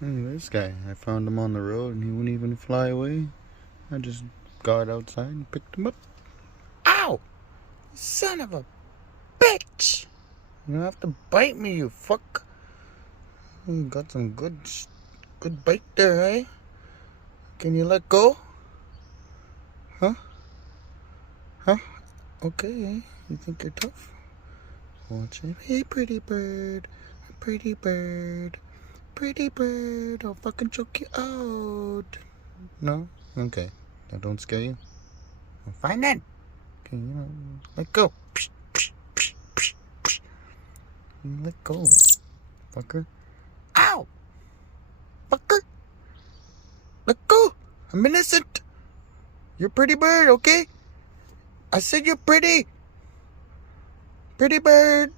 This guy, I found him on the road and he wouldn't even fly away. I just got outside and picked him up. Ow! Son of a bitch! You don't have to bite me, you fuck. You got some good bite there, eh? Can you let go? Huh? Huh? Okay, eh? You think you're tough? Watch it. Hey, pretty bird. Pretty bird. Pretty bird. I'll fucking choke you out. No? Okay. That don't scare you? Well, fine then. Okay, let go. Let go, fucker. Ow! Fucker! Let go! I'm innocent! You're a pretty bird, okay? I said you're pretty! Pretty bird!